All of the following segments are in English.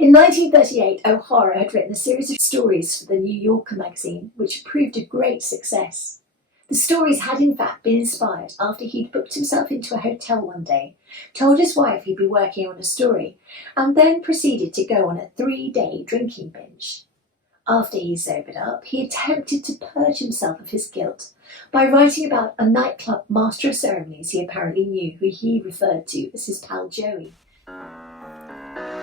In 1938, O'Hara had written a series of stories for the New Yorker magazine, which proved a great success. The stories had in fact been inspired after he'd booked himself into a hotel one day, told his wife he'd be working on a story, and then proceeded to go on a 3-day drinking binge. After he sobered up, he attempted to purge himself of his guilt by writing about a nightclub master of ceremonies he apparently knew, who he referred to as his pal Joey.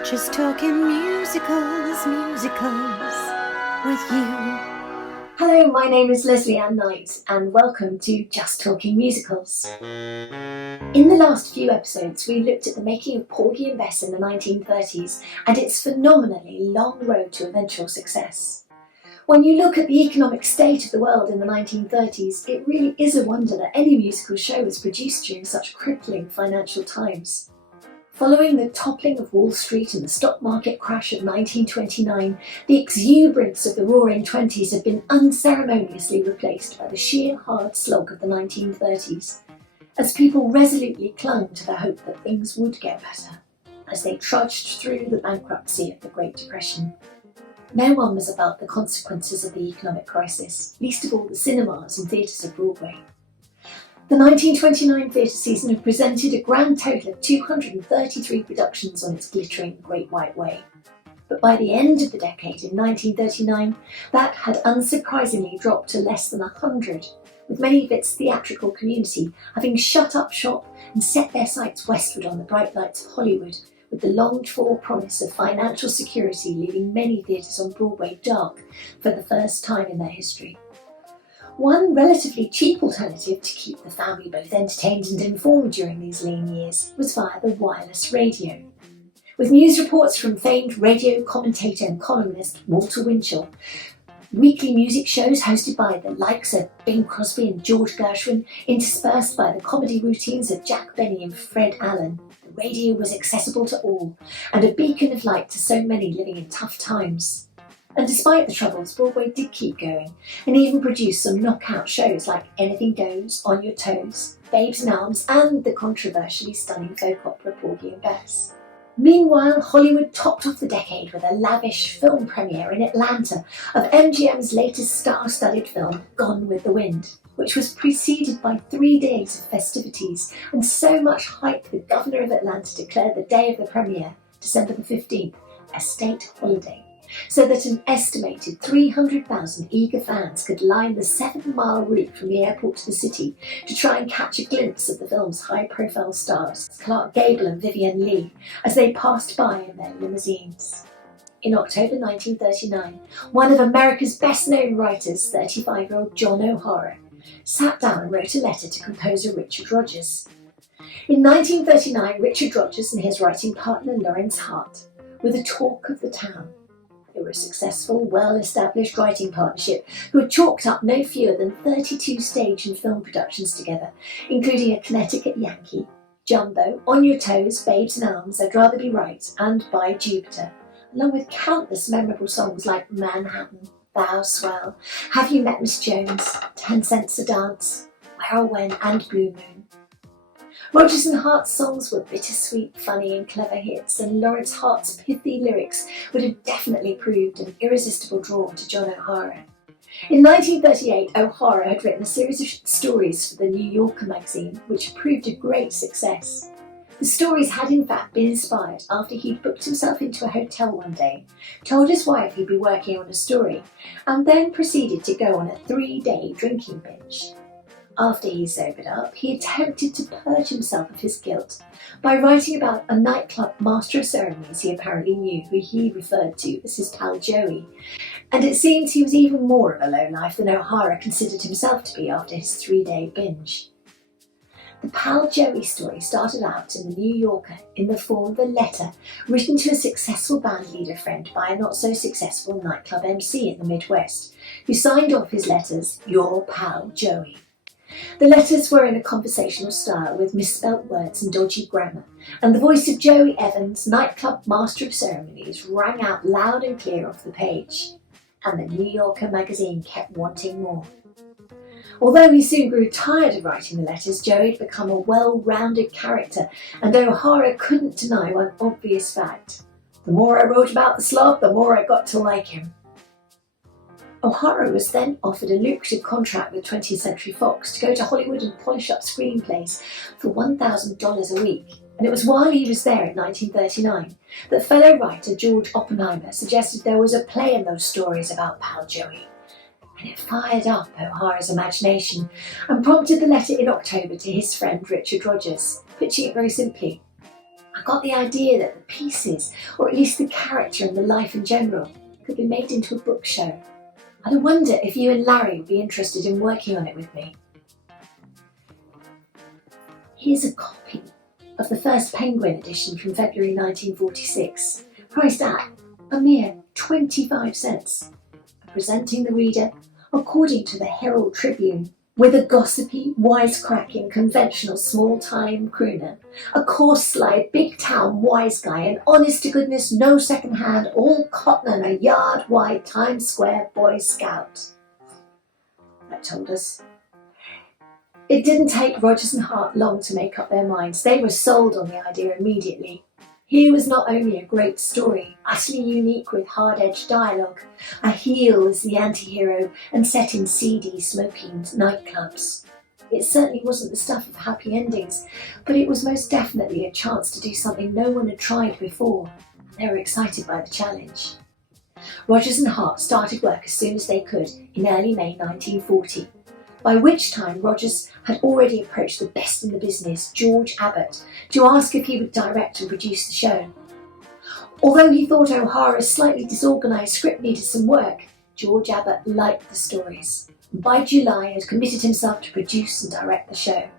Just talking musicals with you. Hello, my name is Lesley Knight, and welcome to Just Talking Musicals. In the last few episodes, we looked at the making of Porgy and Bess in the 1930s and its phenomenally long road to eventual success. When you look at the economic state of the world in the 1930s, it really is a wonder that any musical show was produced during such crippling financial times. Following the toppling of Wall Street and the stock market crash of 1929, the exuberance of the Roaring Twenties had been unceremoniously replaced by the sheer hard slog of the 1930s, as people resolutely clung to the hope that things would get better, as they trudged through the bankruptcy of the Great Depression. No one was above the consequences of the economic crisis, least of all the cinemas and theatres of Broadway. The 1929 theatre season had presented a grand total of 233 productions on its glittering Great White Way. But by the end of the decade, in 1939, that had unsurprisingly dropped to less than 100, with many of its theatrical community having shut up shop and set their sights westward on the bright lights of Hollywood, with the longed-for promise of financial security leaving many theatres on Broadway dark for the first time in their history. One relatively cheap alternative to keep the family both entertained and informed during these lean years was via the wireless radio. With news reports from famed radio commentator and columnist Walter Winchell, weekly music shows hosted by the likes of Bing Crosby and George Gershwin, interspersed by the comedy routines of Jack Benny and Fred Allen, the radio was accessible to all and a beacon of light to so many living in tough times. And despite the troubles, Broadway did keep going and even produced some knockout shows like Anything Goes, On Your Toes, Babes in Arms, and the controversially stunning folk opera Porgy and Bess. Meanwhile, Hollywood topped off the decade with a lavish film premiere in Atlanta of MGM's latest star-studded film, Gone with the Wind, which was preceded by 3 days of festivities and so much hype the governor of Atlanta declared the day of the premiere, December the 15th, a state holiday, so that an estimated 300,000 eager fans could line the 7-mile route from the airport to the city to try and catch a glimpse of the film's high-profile stars, Clark Gable and Vivien Leigh, as they passed by in their limousines. In October 1939, one of America's best-known writers, 35-year-old John O'Hara, sat down and wrote a letter to composer Richard Rodgers. In 1939, Richard Rodgers and his writing partner Lawrence Hart were the talk of the town. They were a successful, well-established writing partnership who had chalked up no fewer than 32 stage and film productions together, including A Connecticut Yankee, Jumbo, On Your Toes, Babes in Arms, I'd Rather Be Right, and By Jupiter, along with countless memorable songs like Manhattan, Thou Swell, Have You Met Miss Jones, 10 Cents a Dance, Where or When, and Blue Moon. Rodgers and Hart's songs were bittersweet, funny and clever hits, and Lawrence Hart's pithy lyrics would have definitely proved an irresistible draw to John O'Hara. In 1938, O'Hara had written a series of stories for the New Yorker magazine, which proved a great success. The stories had in fact been inspired after he'd booked himself into a hotel one day, told his wife he'd be working on a story, and then proceeded to go on a 3-day drinking binge. After he sobered up, he attempted to purge himself of his guilt by writing about a nightclub master of ceremonies he apparently knew, who he referred to as his pal Joey. And it seems he was even more of a lowlife than O'Hara considered himself to be after his 3-day binge. The pal Joey story started out in the New Yorker in the form of a letter written to a successful band leader friend by a not-so-successful nightclub MC in the Midwest, who signed off his letters, "Your pal Joey." The letters were in a conversational style with misspelt words and dodgy grammar, and the voice of Joey Evans, nightclub master of ceremonies, rang out loud and clear off the page. And the New Yorker magazine kept wanting more. Although he soon grew tired of writing the letters, Joey had become a well-rounded character, and O'Hara couldn't deny one obvious fact. The more I wrote about the slob, the more I got to like him. O'Hara was then offered a lucrative contract with 20th Century Fox to go to Hollywood and polish up screenplays for $1,000 a week. And it was while he was there in 1939 that fellow writer George Oppenheimer suggested there was a play in those stories about Pal Joey. And it fired up O'Hara's imagination and prompted the letter in October to his friend Richard Rogers, pitching it very simply. I got the idea that the pieces, or at least the character and the life in general, could be made into a book show. And I wonder if you and Larry would be interested in working on it with me. Here's a copy of the first Penguin edition from February 1946, priced at a mere 25 cents, presenting the reader, according to the Herald Tribune, with a gossipy, wisecracking, conventional small-time crooner, a coarse, sly, big-town wise guy, an honest-to-goodness, no second-hand, all cotton and a yard-wide Times Square Boy Scout. That told us. It didn't take Rogers and Hart long to make up their minds. They were sold on the idea immediately. Here was not only a great story, utterly unique with hard-edged dialogue, a heel as the anti-hero and set in seedy, smoking nightclubs. It certainly wasn't the stuff of happy endings, but it was most definitely a chance to do something no one had tried before. They were excited by the challenge. Rogers and Hart started work as soon as they could in early May 1940. By which time Rogers had already approached the best in the business, George Abbott, to ask if he would direct and produce the show. Although he thought O'Hara's slightly disorganised script needed some work, George Abbott liked the stories, and by July had committed himself to produce and direct the show.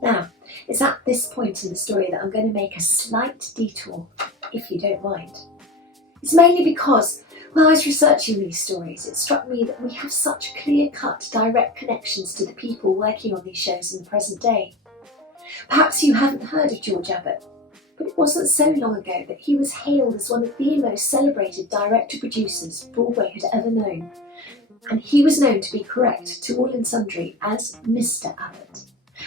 Now, it's at this point in the story that I'm going to make a slight detour, if you don't mind. It's mainly because, when I was researching these stories, it struck me that we have such clear-cut, direct connections to the people working on these shows in the present day. Perhaps you haven't heard of George Abbott, but it wasn't so long ago that he was hailed as one of the most celebrated director-producers Broadway had ever known, and he was known to be correct to all and sundry as Mr. Abbott,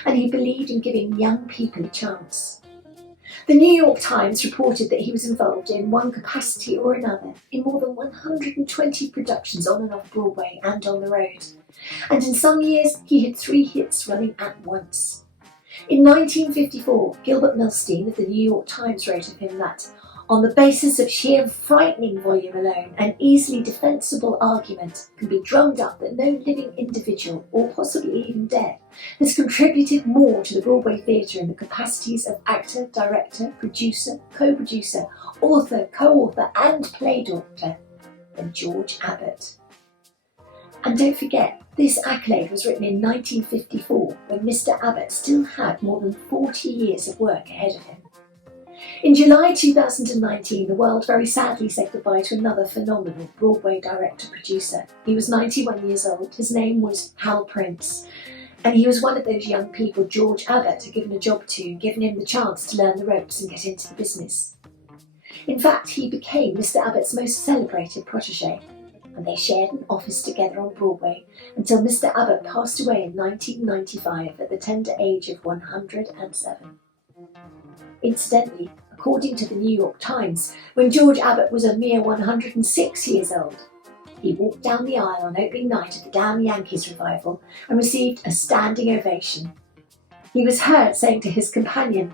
and he believed in giving young people a chance. The New York Times reported that he was involved in one capacity or another in more than 120 productions on and off Broadway and on the road, and in some years he had 3 hits running at once. In 1954, Gilbert Milstein of the New York Times wrote of him that, on the basis of sheer frightening volume alone, an easily defensible argument can be drummed up that no living individual, or possibly even dead, has contributed more to the Broadway theatre in the capacities of actor, director, producer, co-producer, author, co-author and play doctor than George Abbott. And don't forget, this accolade was written in 1954, when Mr. Abbott still had more than 40 years of work ahead of him. In July 2019, the world very sadly said goodbye to another phenomenal Broadway director-producer. He was 91 years old. His name was Hal Prince, and he was one of those young people George Abbott had given a job to, given him the chance to learn the ropes and get into the business. In fact, he became Mr. Abbott's most celebrated protégé, and they shared an office together on Broadway until Mr. Abbott passed away in 1995 at the tender age of 107. Incidentally, according to the New York Times, when George Abbott was a mere 106 years old, he walked down the aisle on opening night of the Damn Yankees revival and received a standing ovation. He was heard saying to his companion,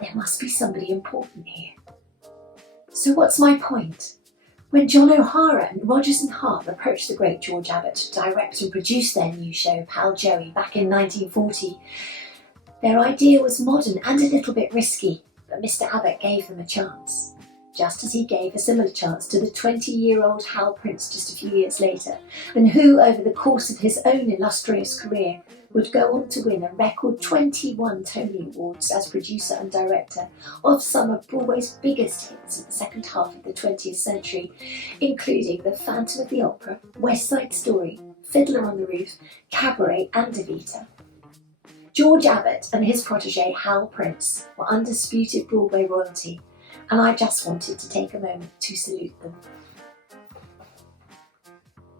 "There must be somebody important here." So what's my point? When John O'Hara and Rogers and Hart approached the great George Abbott to direct and produce their new show, Pal Joey, back in 1940, their idea was modern and a little bit risky, but Mr. Abbott gave them a chance, just as he gave a similar chance to the 20-year-old Hal Prince just a few years later, and who, over the course of his own illustrious career, would go on to win a record 21 Tony Awards as producer and director of some of Broadway's biggest hits of the second half of the 20th century, including The Phantom of the Opera, West Side Story, Fiddler on the Roof, Cabaret and Evita. George Abbott and his protégé Hal Prince were undisputed Broadway royalty, and I just wanted to take a moment to salute them.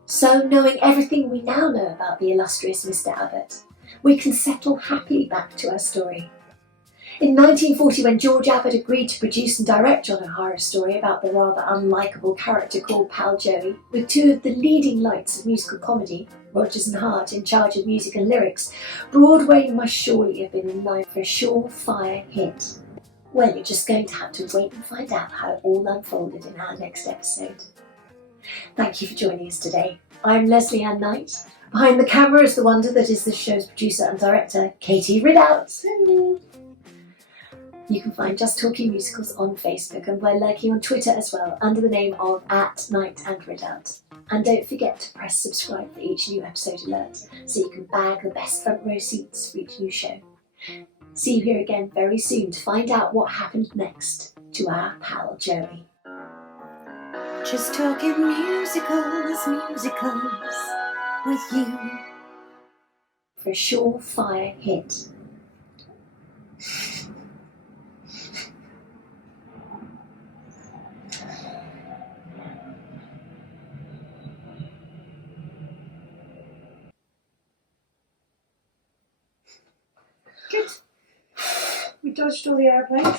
So, knowing everything we now know about the illustrious Mr. Abbott, we can settle happily back to our story. In 1940, when George Abbott agreed to produce and direct on a horror story about the rather unlikable character called Pal Joey, with two of the leading lights of musical comedy, Rodgers and Hart, in charge of music and lyrics, Broadway must surely have been in line for a surefire hit. Well, you're just going to have to wait and find out how it all unfolded in our next episode. Thank you for joining us today. I'm Lesley Ann Knight. Behind the camera is the wonder that is this show's producer and director, Katie Ridout. You can find Just Talking Musicals on Facebook and by lurking on Twitter as well under the name of @KnightandRidout. And don't forget to press subscribe for each new episode alert so you can bag the best front row seats for each new show. See you here again very soon to find out what happened next to our pal Joey. Just talking musicals, musicals with you. For a surefire hit. Good. We dodged all the airplanes.